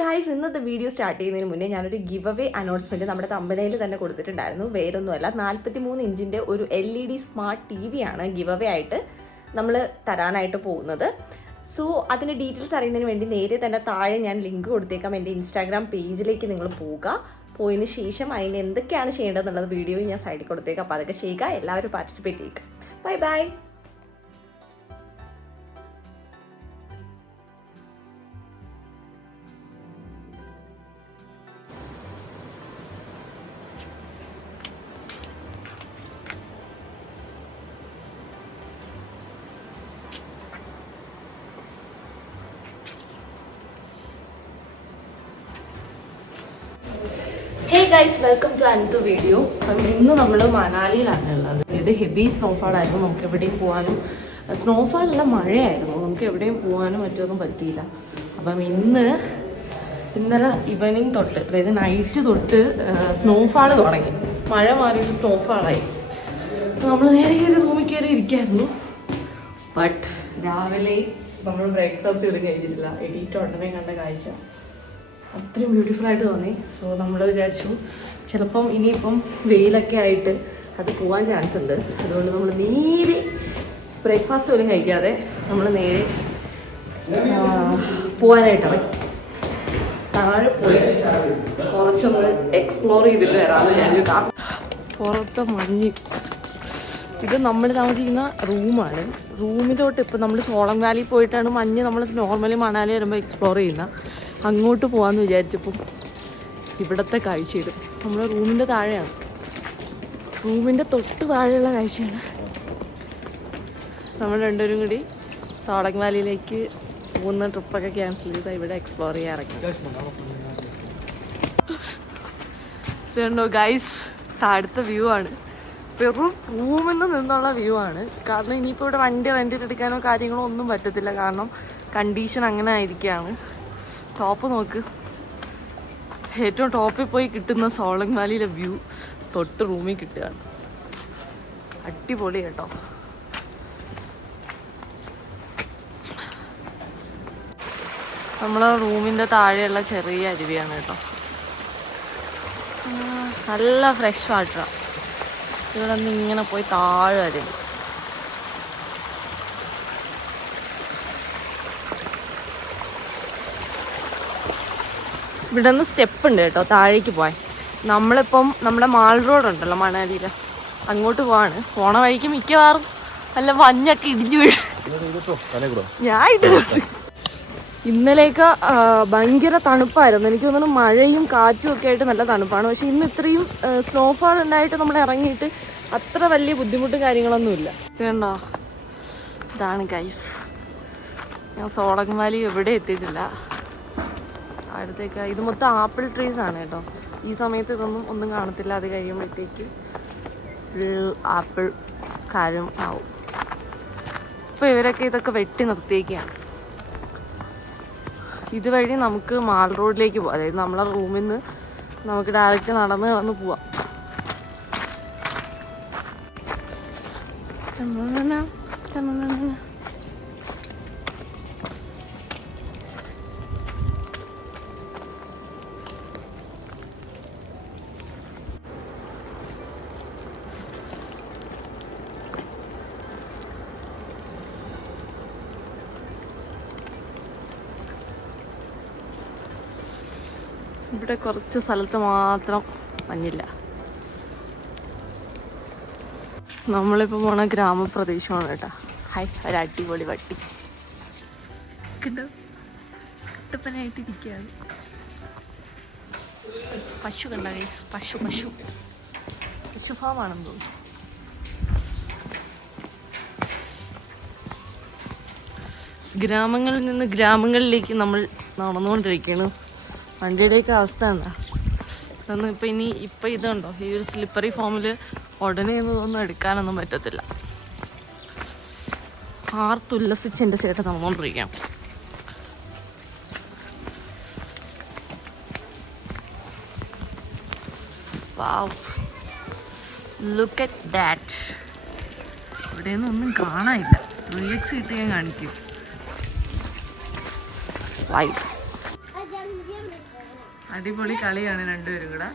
Guys, ഇന്നത്തെ video start ചെയ്യുന്നതിന് മുന്നേ ഞാനൊരു ഗിവ് അവേ അനൗൺസ്മെൻറ്റ് നമ്മുടെ തമ്പനയിൽ തന്നെ കൊടുത്തിട്ടുണ്ടായിരുന്നു. വേറൊന്നുമല്ല, 43 ഇഞ്ചിൻ്റെ ഒരു LED സ്മാർട്ട് TV ആണ് ഗിവ് അവേ ആയിട്ട് നമ്മൾ തരാനായിട്ട് പോകുന്നത്. സോ അതിൻ്റെ ഡീറ്റെയിൽസ് അറിയുന്നതിന് വേണ്ടി നേരെ തന്നെ താഴെ ഞാൻ ലിങ്ക് കൊടുത്തേക്കാം. എൻ്റെ ഇൻസ്റ്റാഗ്രാം പേജിലേക്ക് നിങ്ങൾ പോയതിന് ശേഷം അതിന് എന്തൊക്കെയാണ് ചെയ്യേണ്ടതെന്നുള്ളത് വീഡിയോ ഞാൻ സൈഡിൽ കൊടുത്തേക്കാം. അപ്പോൾ അതൊക്കെ ചെയ്യുക, എല്ലാവരും പാർട്ടിസിപ്പേറ്റ് ചെയ്യുക. Bye bye. Hey guys, welcome to another video. അപ്പം ഇന്ന് നമ്മൾ മണാലിയിലാണ് ഉള്ളത്. ഇത് ഹെവി സ്നോഫാൾ ആയിരുന്നു. നമുക്ക് എവിടെയും പോകാനും, സ്നോഫാളല്ല മഴയായിരുന്നു, നമുക്ക് എവിടെയും പോകാനും മറ്റൊന്നും പറ്റിയില്ല. അപ്പം ഇന്നലെ ഈവനിങ് തൊട്ട്, അതായത് നൈറ്റ് തൊട്ട് സ്നോഫാൾ തുടങ്ങി. മഴ മാറിയിട്ട് സ്നോഫാളായി. അപ്പോൾ നമ്മൾ നേരെ കയറി റൂമിൽ കയറി ഇരിക്കായിരുന്നു. ബട്ട് രാവിലെ നമ്മൾ ബ്രേക്ക്ഫാസ്റ്റ് പോലും കഴിച്ചിട്ടില്ല. എഡിറ്റ് ഉടനെ കണ്ട കാഴ്ച അത്രയും ബ്യൂട്ടിഫുൾ ആയിട്ട് തോന്നി. സോ നമ്മൾ വിചാരിച്ചു ചിലപ്പം ഇനിയിപ്പം വെയിലൊക്കെ ആയിട്ട് അത് പോകാൻ ചാൻസ് ഉണ്ട്. അതുകൊണ്ട് നമ്മൾ നേരെ ബ്രേക്ക്ഫാസ്റ്റ് പോലും കഴിക്കാതെ നമ്മൾ നേരെ പോകാനായിട്ടാണ്. താഴെ പോയി കുറച്ചൊന്ന് എക്സ്പ്ലോർ ചെയ്തിട്ട് വരാമെന്ന് വിചാരിച്ചു. പുറത്തെ മഞ്ഞ്, ഇത് നമ്മൾ താമസിക്കുന്ന റൂമാണ്. റൂമിലോട്ട് ഇപ്പം നമ്മൾ സോളം വാലി പോയിട്ടാണ് മഞ്ഞ് നമ്മൾ നോർമലി മണാലി വരുമ്പോൾ എക്സ്പ്ലോർ ചെയ്യുന്നത്. അങ്ങോട്ട് പോകാമെന്ന് വിചാരിച്ചപ്പം ഇവിടുത്തെ കാഴ്ചയിടും. നമ്മൾ റൂമിൻ്റെ താഴെയാണ്, റൂമിൻ്റെ തൊട്ട് താഴെയുള്ള കാഴ്ചയാണ്. നമ്മൾ രണ്ടുപേരും കൂടി സോളങ് വാലിയിലേക്ക് പോകുന്ന ട്രിപ്പൊക്കെ ക്യാൻസൽ ചെയ്താൽ ഇവിടെ എക്സ്പ്ലോർ ചെയ്യാറൊക്കെ. ഇതുണ്ടോ ഗൈസ്, താഴത്തെ വ്യൂ ആണ്. വെറും റൂമിൽ നിന്നുള്ള വ്യൂ ആണ്. കാരണം ഇനിയിപ്പോൾ ഇവിടെ വണ്ടി റെൻറ്റിനെടുക്കാനോ കാര്യങ്ങളോ ഒന്നും പറ്റത്തില്ല. കാരണം കണ്ടീഷൻ അങ്ങനെ ആയിരിക്കുകയാണ്. ടോപ്പ് നോക്ക്, ഏറ്റവും ടോപ്പിൽ പോയി കിട്ടുന്ന സോളങ് വാലിയിലെ വ്യൂ തൊട്ട് റൂമിൽ കിട്ടുകയാണ്. അടിപൊളി കേട്ടോ. നമ്മളെ റൂമിൻ്റെ താഴെയുള്ള ചെറിയ അരുവിയാണ് കേട്ടോ. നല്ല ഫ്രഷ് വാട്ടറാണ്. ഇവിടെ നിന്ന് ഇങ്ങനെ പോയി താഴെ വരും. ഇവിടെ നിന്ന് സ്റ്റെപ്പ് ഉണ്ട് കേട്ടോ താഴേക്ക് പോകാൻ. നമ്മളിപ്പം നമ്മുടെ മാൾ റോഡ് ഉണ്ടല്ലോ മണാലിയിൽ, അങ്ങോട്ട് പോണ വഴിക്ക് മിക്കവാറും നല്ല മഞ്ഞൊക്കെ ഇടിഞ്ഞു വീഴും. ഞാൻ ഇട്ട് ഇന്നലെയൊക്കെ ഭയങ്കര തണുപ്പായിരുന്നു. എനിക്ക് തോന്നുന്നു മഴയും കാറ്റും ഒക്കെ ആയിട്ട് നല്ല തണുപ്പാണ്. പക്ഷെ ഇന്ന് ഇത്രയും സ്നോഫാൾ ഉണ്ടായിട്ട് നമ്മൾ ഇറങ്ങിയിട്ട് അത്ര വലിയ ബുദ്ധിമുട്ടും കാര്യങ്ങളൊന്നുമില്ല. ഇതുണ്ടോ, ഇതാണ് ഗൈസ്. ഞാൻ സോളങ് വാലി എവിടെ എത്തിയിട്ടില്ല. അടുത്തേക്ക് ഇത് മൊത്തം ആപ്പിൾ ട്രീസ് ആണ് കേട്ടോ. ഈ സമയത്ത് ഇതൊന്നും ഒന്നും കാണത്തില്ല. അത് കഴിയുമ്പോഴത്തേക്ക് ആപ്പിൾ കാര്യം ആവും. ഇപ്പോൾ ഇവരൊക്കെ ഇതൊക്കെ വെട്ടി നിർത്തിയേക്കാണ്. ഇതുവഴി നമുക്ക് മാൾ റോഡിലേക്ക് പോകാം. അതായത് നമ്മളെ റൂമിൽ നിന്ന് നമുക്ക് ഡയറക്റ്റ് നടന്ന് വന്ന് പോവാം. ഇവിടെ കുറച്ച് സ്ഥലത്ത് മാത്രം മഞ്ഞില്ല. നമ്മളിപ്പോൾ പോണ ഗ്രാമപ്രദേശമാണ് കേട്ടോ. ഹായ്, ഒരു അടിപൊളി വട്ടി കിട്ടപ്പനായിട്ടിരിക്കുകയാണ്. പശു കണ്ട ഗൈസ്, പശു ഫാമാണെന്ന് തോന്നുന്നു. ഗ്രാമങ്ങളിൽ നിന്ന് ഗ്രാമങ്ങളിലേക്ക് നമ്മൾ നടന്നുകൊണ്ടിരിക്കുകയാണ്. വണ്ടിയുടെയൊക്കെ അവസ്ഥ എന്താ ഇതൊന്നും ഇപ്പം ഇതുണ്ടോ, ഈ ഒരു സ്ലിപ്പറി ഫോമിൽ ഉടനെ ഒന്നും എടുക്കാനൊന്നും പറ്റത്തില്ല. ആർത്തുല്ലസിച്ച് എൻ്റെ ചേട്ടൻ നടന്നുകൊണ്ടിരിക്കുകയാണ്. വാവ്, ലുക്ക് അറ്റ് ദാറ്റ്. ഇവിടെയൊന്നും ഒന്നും കാണാനില്ല. 3x ഇട്ട് ഞാൻ കാണിക്കും. ലൈവ് അടിപൊളി കളിയാണ് രണ്ടുപേരും കൂടെ.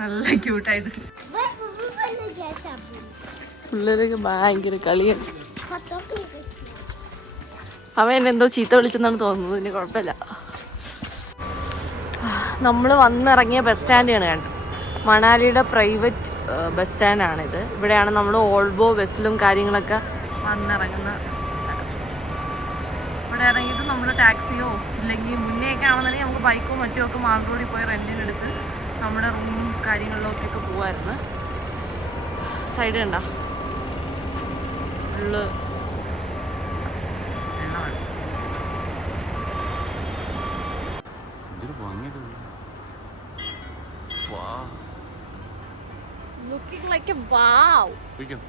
നല്ല ക്യൂട്ടായിട്ട് പിള്ളേരൊക്കെ ഭയങ്കര കളിയാണ്. അവൻ എന്നെ എന്തോ ചീത്ത വിളിച്ചെന്നാണ് തോന്നുന്നത്. ഇനി കുഴപ്പമില്ല. നമ്മൾ വന്നിറങ്ങിയ ബസ് സ്റ്റാൻഡാണ് കണ്ടത്. മണാലിയുടെ പ്രൈവറ്റ് ബസ് സ്റ്റാൻഡാണിത്. ഇവിടെയാണ് നമ്മൾ ഓൾബോ ബസ്സിലും കാര്യങ്ങളൊക്കെ വന്നിറങ്ങുന്ന സ്ഥലം. ഇവിടെ ഇറങ്ങിയിട്ട് നമ്മൾ ടാക്സിയോ ഇല്ലെങ്കിൽ മുന്നേയൊക്കെ ആണെന്നുണ്ടെങ്കിൽ നമുക്ക് ബൈക്കോ മറ്റോ ഒക്കെ മാൾ റോഡിൽ പോയി റെൻറ്റിനെടുത്ത് നമ്മുടെ റൂമും കാര്യങ്ങളിലൊക്കെ പോകുമായിരുന്നു. സൈഡ് കണ്ട ഫുള്ള് വെള്ളമാണ്. Looking like a wow. We can.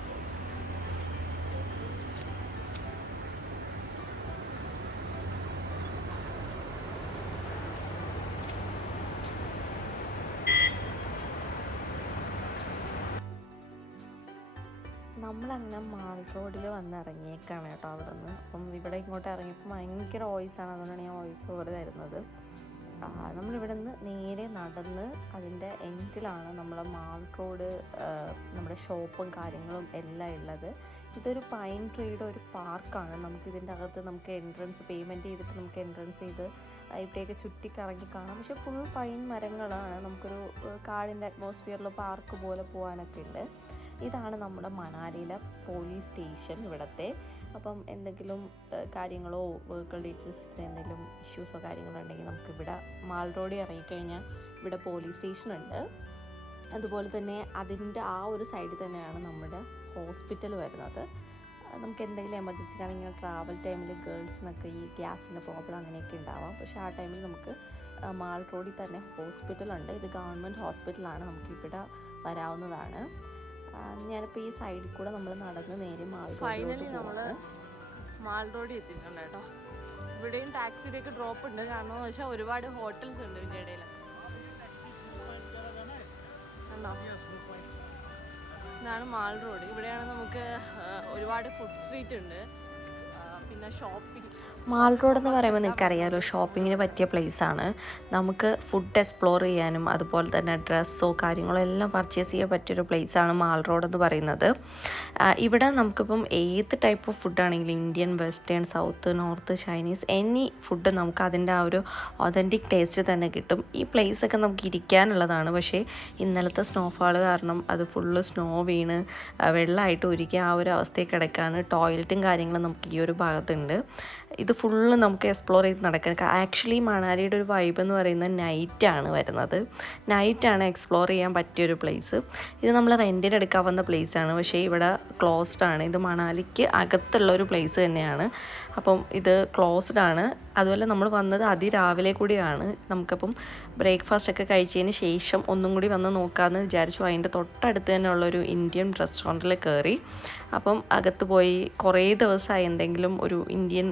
നമ്മളങ്ങനെ മാൾ റോഡിൽ വന്നിറങ്ങിയേക്കാണ് കേട്ടോ അവിടെ നിന്ന്. അപ്പം ഇവിടെ ഇങ്ങോട്ട് ഇറങ്ങിയപ്പോൾ ഭയങ്കര വോയിസാണ്, അതുകൊണ്ടാണ് ഞാൻ വോയിസ് ഓവർ തരുന്നത്. നമ്മളിവിടെ നിന്ന് നേരെ നടന്ന് അതിൻ്റെ എൻഡിലാണ് നമ്മളെ മാൾ റോഡ്, നമ്മുടെ ഷോപ്പും കാര്യങ്ങളും എല്ലാം ഉള്ളത്. ഇതൊരു പൈൻ ട്രീയുടെ ഒരു പാർക്കാണ്. നമുക്കിതിൻ്റെ അകത്ത് നമുക്ക് എൻട്രൻസ് പേയ്മെൻറ്റ് ചെയ്തിട്ട് നമുക്ക് എൻട്രൻസ് ചെയ്ത് ഇവിടെയൊക്കെ ചുറ്റിക്കറങ്ങി കാണാം. പക്ഷേ ഫുൾ പൈൻ മരങ്ങളാണ്. നമുക്കൊരു കാടിൻ്റെ അറ്റ്മോസ്ഫിയറിൽ പാർക്ക് പോലെ പോകാനൊക്കെ ഉണ്ട്. ഇതാണ് നമ്മുടെ മണാലിയിലെ പോലീസ് സ്റ്റേഷൻ ഇവിടുത്തെ. അപ്പം എന്തെങ്കിലും കാര്യങ്ങളോ വെഹിക്കിൾ ഡീറ്റെയിൽസിൻ്റെ എന്തെങ്കിലും ഇഷ്യൂസോ കാര്യങ്ങളോ ഉണ്ടെങ്കിൽ നമുക്കിവിടെ മാൾ റോഡിൽ ഇറങ്ങിക്കഴിഞ്ഞാൽ ഇവിടെ പോലീസ് സ്റ്റേഷനുണ്ട്. അതുപോലെ തന്നെ അതിൻ്റെ ആ ഒരു സൈഡിൽ തന്നെയാണ് നമ്മുടെ ഹോസ്പിറ്റൽ വരുന്നത്. നമുക്ക് എന്തെങ്കിലും എമർജൻസി കാരണം ഇങ്ങനെ ട്രാവൽ ടൈമിൽ ഗേൾസിനൊക്കെ ഈ ഗ്യാസിൻ്റെ പ്രോബ്ലം അങ്ങനെയൊക്കെ ഉണ്ടാവാം. പക്ഷേ ആ ടൈമിൽ നമുക്ക് മാൾ റോഡിൽ തന്നെ ഹോസ്പിറ്റലുണ്ട്. ഇത് ഗവൺമെൻറ് ഹോസ്പിറ്റലാണ്, നമുക്കിവിടെ വരാവുന്നതാണ്. ഞാനിപ്പോൾ ഈ സൈഡിൽ കൂടെ നമ്മൾ നടന്ന് നേരെ മാൾ റോഡ്. ഫൈനലി നമ്മൾ മാൾ റോഡിൽ എത്തിയിട്ടുണ്ട് കേട്ടോ. ഇവിടെയും ടാക്സിയിലേക്ക് ഡ്രോപ്പ് ഉണ്ട്. കാരണം എന്ന് വെച്ചാൽ ഒരുപാട് ഹോട്ടൽസ് ഉണ്ട് ഇതിൻ്റെ ഇടയിൽ. കണ്ടോ, ഇതാണ് മാൾ റോഡ്. ഇവിടെയാണ് നമുക്ക് ഒരുപാട് ഫുഡ് സ്ട്രീറ്റ് ഉണ്ട്, പിന്നെ ഷോപ്പിംഗ്. മാൾ റോഡ് എന്ന് പറയുമ്പോൾ നിങ്ങൾക്കറിയാമല്ലോ, ഷോപ്പിങ്ങിന് പറ്റിയ പ്ലേസാണ്. നമുക്ക് ഫുഡ് എക്സ്പ്ലോർ ചെയ്യാനും അതുപോലെ തന്നെ ഡ്രസ്സോ കാര്യങ്ങളോ എല്ലാം പർച്ചേസ് ചെയ്യാൻ പറ്റിയൊരു പ്ലേസാണ് മാൾ റോഡ് എന്ന് പറയുന്നത്. ഇവിടെ നമുക്കിപ്പം ഏത് ടൈപ്പ് ഓഫ് ഫുഡാണെങ്കിലും Indian, western, south, north, Chinese any food നമുക്ക് അതിൻ്റെ ആ ഒരു ഒതൻറ്റിക് ടേസ്റ്റ് തന്നെ കിട്ടും. ഈ പ്ലേസൊക്കെ നമുക്ക് ഇരിക്കാനുള്ളതാണ്. പക്ഷേ ഇന്നലത്തെ സ്നോഫാൾ കാരണം അത് ഫുള്ള് സ്നോ വീണ് വെള്ളമായിട്ട് ഒരുക്കി ആ ഒരു അവസ്ഥയിൽ കിടക്കുകയാണ്. ടോയ്ലറ്റും കാര്യങ്ങളും നമുക്ക് ഈ ഒരു ഭാഗത്തുണ്ട്. ഇത് ഫുള്ള് നമുക്ക് എക്സ്പ്ലോർ ചെയ്ത് നടക്കാൻ. ആക്ച്വലി മണാലിയുടെ ഒരു വൈബ് എന്ന് പറയുന്നത് നൈറ്റാണ് വരുന്നത്. നൈറ്റാണ് എക്സ്പ്ലോർ ചെയ്യാൻ പറ്റിയൊരു പ്ലേസ്. ഇത് നമ്മൾ റെൻറ്റിന് എടുക്കാവുന്ന പ്ലേസാണ്. പക്ഷേ ഇവിടെ ക്ലോസ്ഡ് ആണ്. ഇത് മണാലിക്ക് അകത്തുള്ള ഒരു പ്ലേസ് തന്നെയാണ്. അപ്പം ഇത് ക്ലോസ്ഡ് ആണ്. അതുപോലെ നമ്മൾ വന്നത് അതിരാവിലെ കൂടിയാണ്. നമുക്കപ്പം ബ്രേക്ക്ഫാസ്റ്റ് ഒക്കെ കഴിച്ചതിന് ശേഷം ഒന്നും കൂടി വന്ന് നോക്കാമെന്ന് വിചാരിച്ചു. അതിൻ്റെ തൊട്ടടുത്ത് തന്നെയുള്ളൊരു ഇന്ത്യൻ റെസ്റ്റോറൻറ്റിൽ കയറി. അപ്പം അകത്ത് പോയി കുറേ ദിവസമായി എന്തെങ്കിലും ഒരു ഇന്ത്യൻ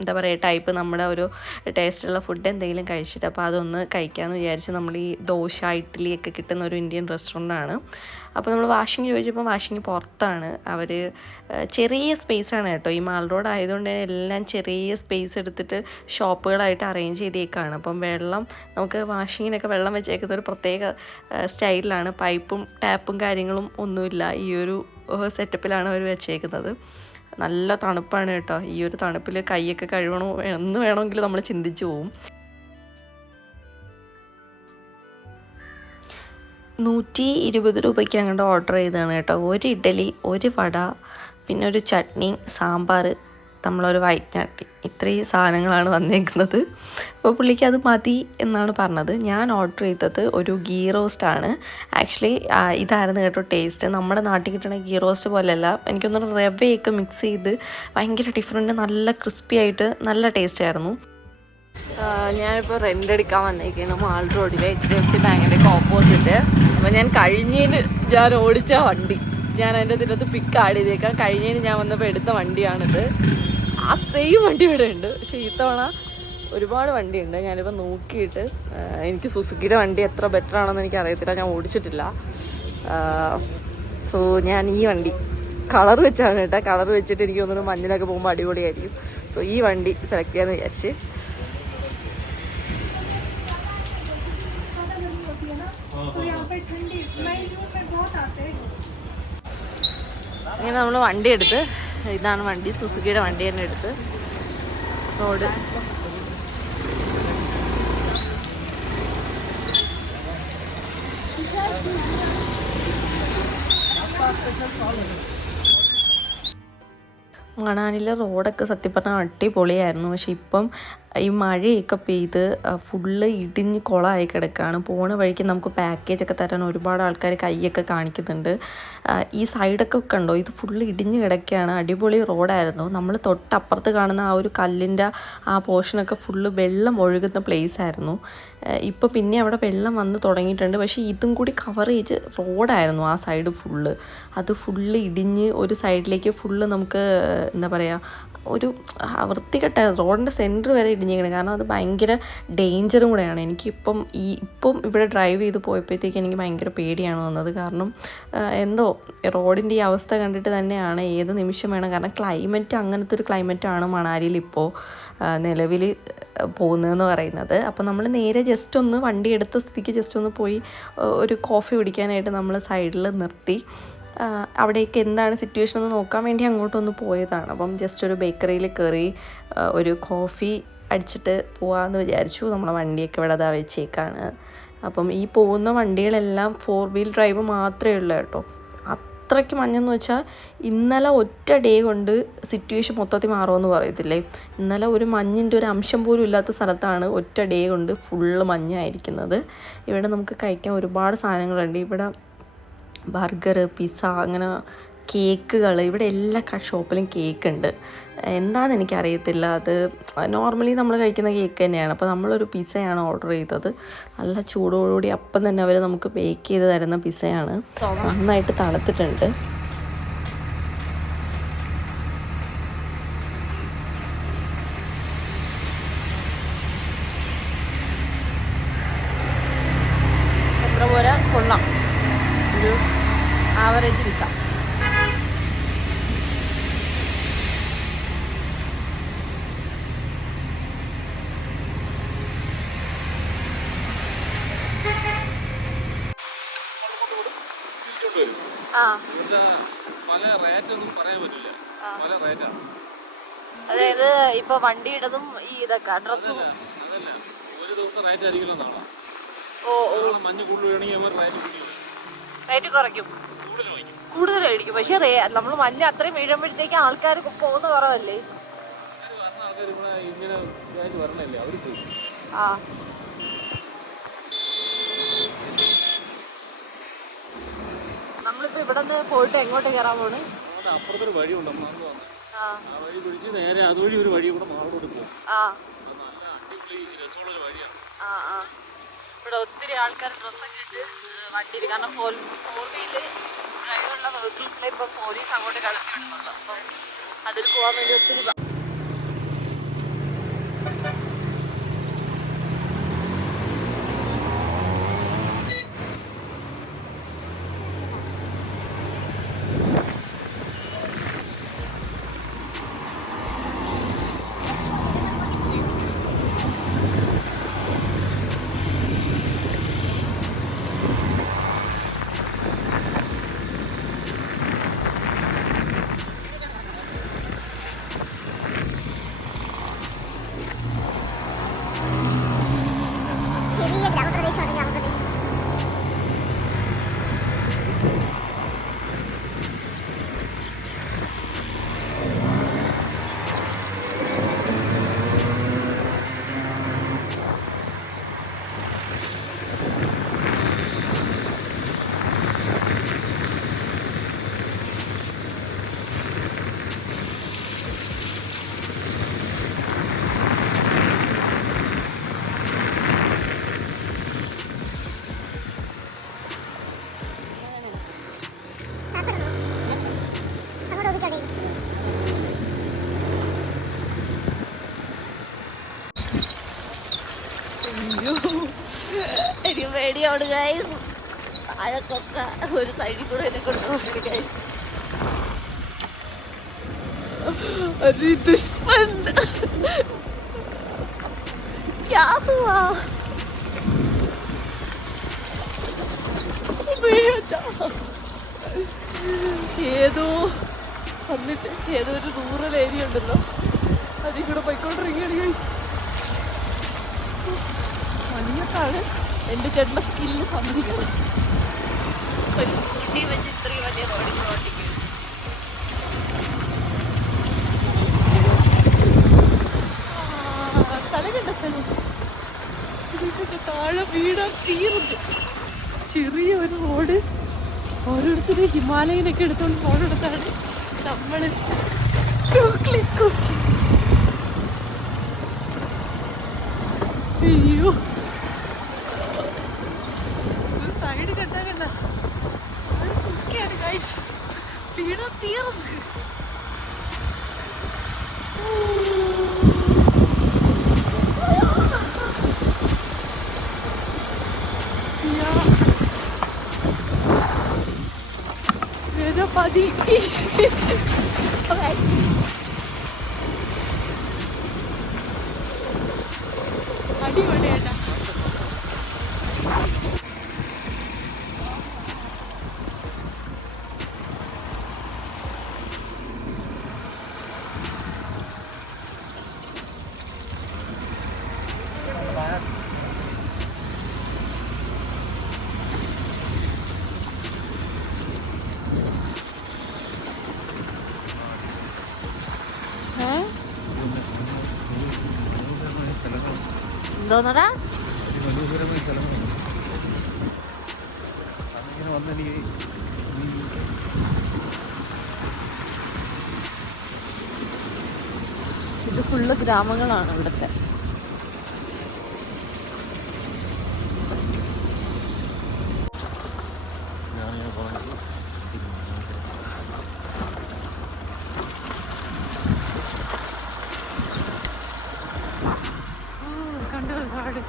എന്താ പറയുക ടൈപ്പ് നമ്മുടെ ഒരു ടേസ്റ്റുള്ള ഫുഡ് എന്തെങ്കിലും കഴിച്ചിട്ട്, അപ്പോൾ അതൊന്ന് കഴിക്കാമെന്ന് വിചാരിച്ച് നമ്മൾ ഈ ദോശ, ഇഡ്ഡലിയൊക്കെ കിട്ടുന്ന ഒരു ഇന്ത്യൻ റെസ്റ്റോറൻ്റാണ്. അപ്പോൾ നമ്മൾ വാഷിംഗ് ചോദിച്ചപ്പോൾ വാഷിംഗ് പുറത്താണ്. അവർ ചെറിയ സ്പേസാണ് കേട്ടോ. ഈ മാൾ റോഡ് ആയതുകൊണ്ട് തന്നെ എല്ലാം ചെറിയ സ്പേസ് എടുത്തിട്ട് ഷോപ്പുകളായിട്ട് അറേഞ്ച് ചെയ്തേക്കാണ്. അപ്പം വെള്ളം നമുക്ക് വാഷിങ്ങിനൊക്കെ വെള്ളം വെച്ചേക്കുന്ന ഒരു പ്രത്യേക സ്റ്റൈലിലാണ്. പൈപ്പും ടാപ്പും കാര്യങ്ങളും ഒന്നുമില്ല. ഈ ഒരു സെറ്റപ്പിലാണ് അവർ വെച്ചേക്കുന്നത്. നല്ല തണുപ്പാണ് കേട്ടോ. ഈ ഒരു തണുപ്പിൽ കൈയൊക്കെ കഴുകണോ എന്ന് വേണമെങ്കിൽ നമ്മൾ ചിന്തിച്ചു പോവും. 120 രൂപയ്ക്ക് അങ്ങോട്ട് ഓർഡർ ചെയ്തതാണ് കേട്ടോ. ഒരു ഇഡ്ഡലി, ഒരു വട, പിന്നെ ഒരു ചട്നി, സാമ്പാർ, നമ്മളൊരു വൈറ്റ് ചട്നി, ഇത്രയും സാധനങ്ങളാണ് വന്നേക്കുന്നത്. അപ്പോൾ പുള്ളിക്ക് അത് മതി എന്നാണ് പറഞ്ഞത്. ഞാൻ ഓർഡർ ചെയ്തത് ഒരു ഗീ റോസ്റ്റാണ്. ആക്ച്വലി ഇതായിരുന്നു കേട്ടോ ടേസ്റ്റ്. നമ്മുടെ നാട്ടിൽ കിട്ടുന്ന ഗീ റോസ്റ്റ് പോലെയല്ല. എനിക്കൊന്നും റവയൊക്കെ മിക്സ് ചെയ്ത് ഭയങ്കര ഡിഫറെൻറ്റ്, നല്ല ക്രിസ്പി ആയിട്ട് നല്ല ടേസ്റ്റ് ആയിരുന്നു. ഞാനിപ്പോൾ റെൻ്റ് എടുക്കാൻ വന്നേക്കാണ് മാൾ റോഡിലെ HDFC ബാങ്കിൻ്റെ ഓപ്പോസിറ്റ്. അപ്പോൾ ഞാൻ കഴിഞ്ഞതിന് ഞാൻ ഓടിച്ച വണ്ടി ഞാൻ അതിൻ്റെ ഇതിനകത്ത് പിക്ക് ആഡ് ചെയ്തേക്കാം. കഴിഞ്ഞതിന് ഞാൻ വന്നപ്പോൾ എടുത്ത വണ്ടിയാണിത്. ആ സെയിം വണ്ടി ഇവിടെ ഉണ്ട്. പക്ഷേ ഇത്തവണ ഒരുപാട് വണ്ടിയുണ്ട്. ഞാനിപ്പോൾ നോക്കിയിട്ട് എനിക്ക് സുസുക്കിയുടെ വണ്ടി എത്ര ബെറ്റർ ആണെന്ന് എനിക്ക് അറിയത്തില്ല, ഞാൻ ഓടിച്ചിട്ടില്ല. സോ ഞാൻ ഈ വണ്ടി കളർ വെച്ചാണ് കേട്ടോ. കളർ വെച്ചിട്ട് എനിക്ക് തോന്നുന്നു മഞ്ഞിലൊക്കെ പോകുമ്പോൾ അടിപൊളിയായിരിക്കും. സോ ഈ വണ്ടി സെലക്ട് ചെയ്യാമെന്ന് വിചാരിച്ച് അങ്ങനെ നമ്മൾ വണ്ടി എടുത്ത്, ഇതാണ് വണ്ടി, സുസുക്കിയുടെ വണ്ടി തന്നെ എടുത്ത് റോഡ് മണാലിയിലെ റോഡൊക്കെ സത്യം പറഞ്ഞാൽ അടിപൊളിയായിരുന്നു. പക്ഷെ ഇപ്പം ഈ മഴയൊക്കെ പെയ്ത് ഫുള്ള് ഇടിഞ്ഞ് കുളമായി കിടക്കുകയാണ്. പോണ വഴിക്ക് നമുക്ക് പാക്കേജൊക്കെ തരാൻ ഒരുപാട് ആൾക്കാർ കൈയൊക്കെ കാണിക്കുന്നുണ്ട്. ഈ സൈഡൊക്കെ കണ്ടോ, ഇത് ഫുള്ള് ഇടിഞ്ഞ് കിടക്കുകയാണ്. അടിപൊളി റോഡായിരുന്നു. നമ്മൾ തൊട്ടപ്പുറത്ത് കാണുന്ന ആ ഒരു കല്ലിൻ്റെ ആ പോർഷനൊക്കെ ഫുള്ള് വെള്ളം ഒഴുകുന്ന പ്ലേസ് ആയിരുന്നു. ഇപ്പോൾ പിന്നെ അവിടെ വെള്ളം വന്ന് തുടങ്ങിയിട്ടുണ്ട്. പക്ഷേ ഇതും കൂടി കവറേജ് റോഡായിരുന്നു ആ സൈഡ് ഫുള്ള്. അത് ഫുള്ള് ഇടിഞ്ഞ് ഒരു സൈഡിലേക്ക് ഫുള്ള് നമുക്ക് എന്താ പറയുക, ഒരു വൃത്തികെട്ട റോഡിൻ്റെ സെൻറ്റർ വരെ ഇടിഞ്ഞിരിക്കണം. കാരണം അത് ഭയങ്കര ഡേഞ്ചറും കൂടെയാണ്. ഇപ്പം ഇവിടെ ഡ്രൈവ് ചെയ്ത് പോയപ്പോഴത്തേക്ക് എനിക്ക് ഭയങ്കര പേടിയാണ് വന്നത്. കാരണം എന്തോ റോഡിൻ്റെ ഈ അവസ്ഥ കണ്ടിട്ട് തന്നെയാണ് ഏത് നിമിഷം വേണം. കാരണം ക്ലൈമറ്റ് അങ്ങനത്തെ ഒരു ക്ലൈമറ്റാണ് മണാലിയിൽ ഇപ്പോൾ നിലവിൽ പോകുന്നതെന്ന് പറയുന്നത്. അപ്പോൾ നമ്മൾ നേരെ ജസ്റ്റ് ഒന്ന് വണ്ടി എടുത്ത സ്ഥിതിക്ക് ജസ്റ്റ് ഒന്ന് പോയി ഒരു കോഫി കുടിക്കാനായിട്ട് നമ്മൾ സൈഡിൽ നിർത്തി. അവിടേക്ക് എന്താണ് സിറ്റുവേഷൻ എന്ന് നോക്കാൻ വേണ്ടി അങ്ങോട്ടൊന്ന് പോയതാണ്. അപ്പം ജസ്റ്റ് ഒരു ബേക്കറിയിൽ കയറി ഒരു കോഫി അടിച്ചിട്ട് പോകാമെന്ന് വിചാരിച്ചു. നമ്മളെ വണ്ടിയൊക്കെ ഇവിടെ അതാ വെച്ചേക്കാണ്. അപ്പം ഈ പോകുന്ന വണ്ടികളെല്ലാം 4 വീൽ ഡ്രൈവ് മാത്രമേ ഉള്ളൂ കേട്ടോ. അത്രയ്ക്ക് മഞ്ഞെന്ന് വെച്ചാൽ ഇന്നലെ ഒറ്റ ഡേ കൊണ്ട് സിറ്റുവേഷൻ മൊത്തത്തിൽ മാറുമെന്ന് പറയത്തില്ലേ. ഇന്നലെ ഒരു മഞ്ഞിൻ്റെ ഒരു അംശം പോലും ഇല്ലാത്ത സ്ഥലത്താണ് ഒറ്റ ഡേ കൊണ്ട് ഫുള്ള് മഞ്ഞായിരിക്കുന്നത്. ഇവിടെ നമുക്ക് കഴിക്കാൻ ഒരുപാട് സാധനങ്ങളുണ്ട്. ഇവിടെ ബർഗർ, പിസ്സ, അങ്ങനെ കേക്കുകൾ, ഇവിടെ എല്ലാ ഷോപ്പിലും കേക്ക് ഉണ്ട്. എന്താണെന്ന് എനിക്കറിയത്തില്ല. അത് നോർമലി നമ്മൾ കഴിക്കുന്ന കേക്ക് തന്നെയാണ്. അപ്പോൾ നമ്മളൊരു പിസ്സയാണ് ഓർഡർ ചെയ്തത്. നല്ല ചൂടോടുകൂടി അപ്പം തന്നെ അവർ നമുക്ക് ബേക്ക് ചെയ്ത് തരുന്ന പിസ്സയാണ്. നന്നായിട്ട് തണുത്തിട്ടുണ്ട്. എത്ര പോലെ കൊള്ളാം, ഒരു ആവറേജ് പിസ്സ. അതായത് ഇപ്പൊ വണ്ടിയുടേതും ഈ ഇതൊക്കെ ഡ്രസ്സും റേറ്റ് കുറയ്ക്കും, കൂടുതലായിരിക്കും. പക്ഷെ നമ്മൾ മഞ്ഞ് അത്രയും വീഴുമ്പോഴത്തേക്ക് ആൾക്കാർ പോകുന്ന കുറവല്ലേ. ആ നമ്മളിപ്പോ ഇവിടെ നിന്ന് പോയിട്ട് എങ്ങോട്ട് കയറാൻ പോണ്? അപ്പുറത്തൊരു വഴിയുണ്ട്, ആ വഴി പിടിച്ച് നേരെ അതുവഴി ഒരു വഴി കൂടെ മാറോട്ട് പോകും. ഇവിടെ ഒത്തിരി ആൾക്കാർ ഡ്രസ്സൊക്കെ ഇട്ട് വണ്ടിയിൽ, കാരണം 4 വീല് ഡ്രൈവുള്ള വെഹിക്കിൾസിലെ ഇപ്പം പോലീസ് അങ്ങോട്ട് കടത്തി വിടുന്നുള്ളൂ. അപ്പം അതിൽ പോകാൻ വേണ്ടി ഒത്തിരി എനിക്ക് പേടിയാണ് ഗൈസ്. അഴക്കൊക്കെ ഒരു സൈഡിൽ കൂടെ എന്നെ കൊണ്ടുപോകുന്നു ഗൈസ്. अरे दुश्मन क्या हुआ? ഏതോ വന്നിട്ട് ഏതോ ഒരു റൂറൽ ഏരിയ ഉണ്ടല്ലോ, അതിൽ കൂടെ പോയിക്കൊണ്ടിരിക്കുകയാണ്. മഞ്ഞത്താണ് എൻ്റെ ചേട്ടൻ്റെ സ്കില്ല് സമ്മതിക്കുന്നത്. ഒരു സ്കൂട്ടി വെച്ച് ഇത്രയും വലിയ റോഡിൽ ഓട്ടിക്കും. സ്ഥലം കണ്ട സ്ഥലം ഇതിൻ്റെ താഴെ വീടാ തീർന്നു. ചെറിയ ഒരു റോഡ്, ഓരോരുത്തരും ഹിമാലയനൊക്കെ എടുത്തോണ്ട് പോണെടുത്താണ് നമ്മള് സ്കൂട്ടി. അയ്യോ, സൈഡ് കണ്ടാ കണ്ട ഗൈസ്, വീട തീർന്ന്. അടിപൊളിയായിട്ടാ. എന്തോന്നടാ? ഇത് ഫുള്ള് ഗ്രാമങ്ങളാണ് ഇവിടുത്തെ. കണ്ടു കാട്.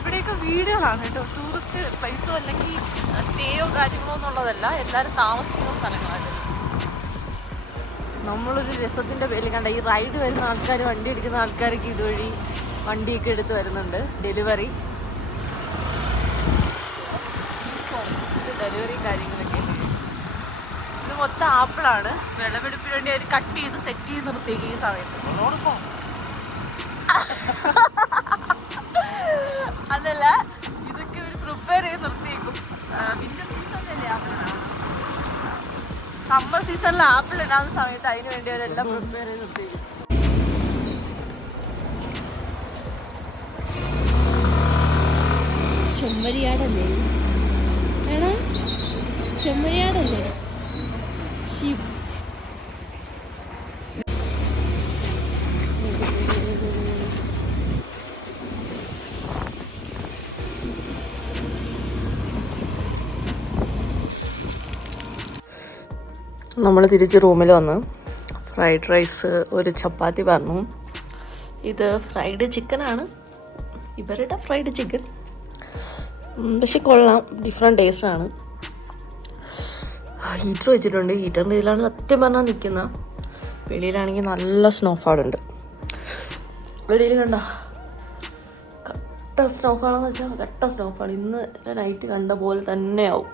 ഇവിടെയൊക്കെ വീടുകളാണ് കേട്ടോ, ടൂറിസ്റ്റ് പ്ലേസോ അല്ലെങ്കിൽ സ്റ്റേയോ കാര്യങ്ങളോ എന്നുള്ളതല്ല, എല്ലാവരും താമസിക്കുന്ന സ്ഥലങ്ങളാണ്. നമ്മളൊരു രസത്തിൻ്റെ പേരിൽ കണ്ട ഈ റൈഡ് വരുന്ന ആൾക്കാർ, വണ്ടി എടുക്കുന്ന ആൾക്കാരൊക്കെ ഇതുവഴി വണ്ടിയൊക്കെ എടുത്ത് വരുന്നുണ്ട്. ഡെലിവറി കാര്യങ്ങളൊക്കെ. ഇത് മൊത്തം ആപ്പിളാണ്. വിളവെടുപ്പിന് വേണ്ടി അവർ കട്ട് ചെയ്ത് സെറ്റ് ചെയ്ത് നിർത്തിയേക്ക് ഈ സമയത്ത്. അതല്ല, ഇതൊക്കെ ഒരു പ്രിപ്പയർ ചെയ്ത് നിർത്തിയേക്കും. വിന്റർ സീസണിലല്ലേ ആപ്പിൾ, സമ്മർ സീസണിൽ ആപ്പിൾ ഇടാവുന്ന സമയത്ത് അതിന് വേണ്ടി അവരെല്ലാം പ്രിപ്പയർ ചെയ്ത് നിർത്തിയേക്കും. ചെമ്മരിയാടല്ലേ വേണ? ചെമ്മരിയാടല്ലേ? ഷിപ്പ്. നമ്മൾ തിരിച്ച് റൂമിൽ വന്ന് ഫ്രൈഡ് റൈസ്, ഒരു ചപ്പാത്തി പറഞ്ഞു. ഇത് ഫ്രൈഡ് ചിക്കനാണ്, ഇവരുടെ ഫ്രൈഡ് ചിക്കൻ. പക്ഷെ കൊള്ളാം, ഡിഫറെൻറ്റ് ടേസ്റ്റാണ്. ഹീറ്റർ വെച്ചിട്ടുണ്ട്. ഹീറ്ററിൻ്റെ ഇതിലാണ് സത്യം പറഞ്ഞാൽ നിൽക്കുന്ന. വെളിയിലാണെങ്കിൽ നല്ല സ്നോഫാളുണ്ട്. വെളിയിൽ കണ്ട കട്ട സ്നോഫാണെന്ന് വെച്ചാൽ കട്ട സ്നോഫാണ്. ഇന്ന് നൈറ്റ് കണ്ട പോലെ തന്നെയാവും.